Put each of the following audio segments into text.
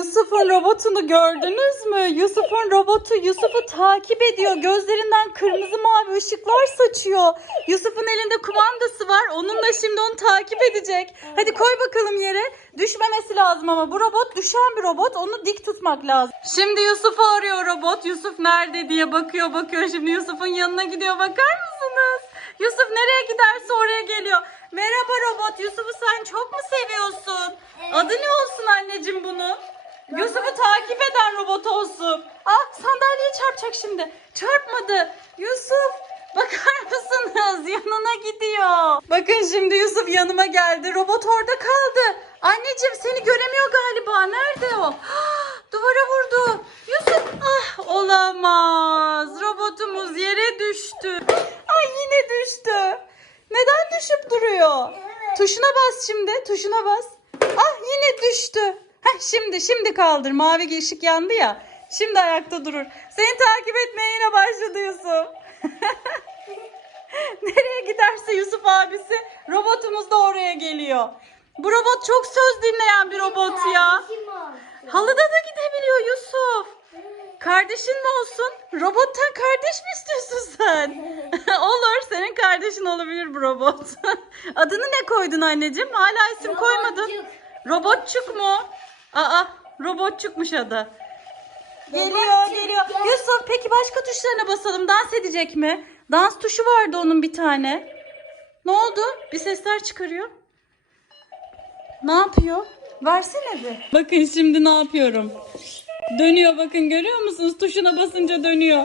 Yusuf'un robotunu gördünüz mü? Yusuf'un robotu Yusuf'u takip ediyor. Gözlerinden kırmızı mavi ışıklar saçıyor. Yusuf'un elinde kumandası var. Onunla şimdi onu takip edecek. Hadi koy bakalım yere. Düşmemesi lazım ama bu robot düşen bir robot. Onu dik tutmak lazım. Şimdi Yusuf'u arıyor robot. Yusuf nerede diye bakıyor bakıyor. Şimdi Yusuf'un yanına gidiyor. Bakar mısınız? Yusuf nereye giderse oraya geliyor. Merhaba robot. Yusuf'u sen çok mu seviyorsun? Adı ne olsun anneciğim bunu? Yusuf'u takip eden robot olsun. Ah sandalyeye çarpacak şimdi. Çarpmadı. Yusuf bakar mısınız? Yanına gidiyor. Bakın şimdi Yusuf yanıma geldi. Robot orada kaldı. Anneciğim seni göremiyor galiba. Nerede o? Duvara vurdu. Yusuf ah olamaz. Robotumuz yere düştü. Ay yine düştü. Neden düşüp duruyor? Tuşuna bas şimdi. Tuşuna bas. Ah yine düştü. Heh, şimdi şimdi kaldır. Mavi ışık yandı ya. Şimdi ayakta durur. Seni takip etmeye yine başladı Yusuf. Nereye giderse Yusuf abisi robotumuz da oraya geliyor. Bu robot çok söz dinleyen bir robot ya. Halıda da gidebiliyor Yusuf. Kardeşin mi olsun? Robottan kardeş mi istiyorsun sen? Olur, senin kardeşin olabilir bu robot. Adını ne koydun anneciğim? Hala isim koymadın. Robotçuk mu? Aa, robotçukmuş adı. Geliyor, geliyor. gel. Yusuf, peki başka tuşlarına basalım. Dans edecek mi? Dans tuşu vardı onun bir tane. Ne oldu? Bir sesler çıkarıyor. Ne yapıyor? Versene bir. Bakın şimdi ne yapıyorum. Dönüyor bakın görüyor musunuz? Tuşuna basınca dönüyor.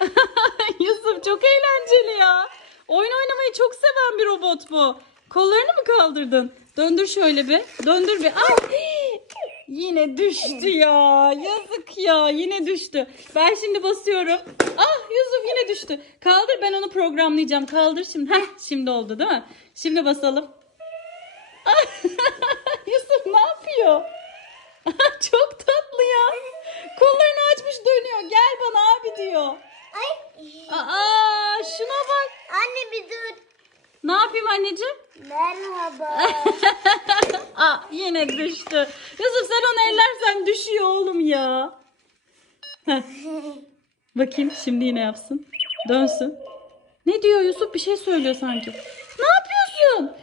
Yusuf çok eğlenceli ya. Oyun oynamayı çok seven bir robot bu. Kollarını mı kaldırdın? Döndür şöyle bir. Döndür bir. Ay! Yine düştü ya. Yazık ya. Yine düştü. Ben şimdi basıyorum. Ah Yusuf yine düştü. Kaldır ben onu programlayacağım. Kaldır şimdi. Heh, şimdi oldu değil mi? Şimdi basalım. Yusuf ne yapıyor? Çok tatlı ya. Kollarını açmış dönüyor. Gel bana abi diyor. Ay. Aa şuna bak. Anne bir dur. Ne yapayım anneciğim? Merhaba. Aa yine düştü. Yusuf sen onu ellersen düşüyor oğlum ya. Heh. Bakayım şimdi yine yapsın. Dönsün. Ne diyor Yusuf? Bir şey söylüyor sanki. Ne yapıyorsun?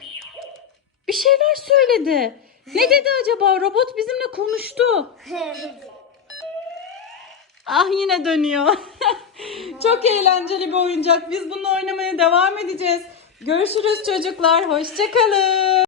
Bir şeyler söyledi. Ne dedi acaba? Robot bizimle konuştu. Ah yine dönüyor. Çok eğlenceli bir oyuncak. Biz bununla oynamaya devam edeceğiz. Görüşürüz çocuklar. Hoşçakalın.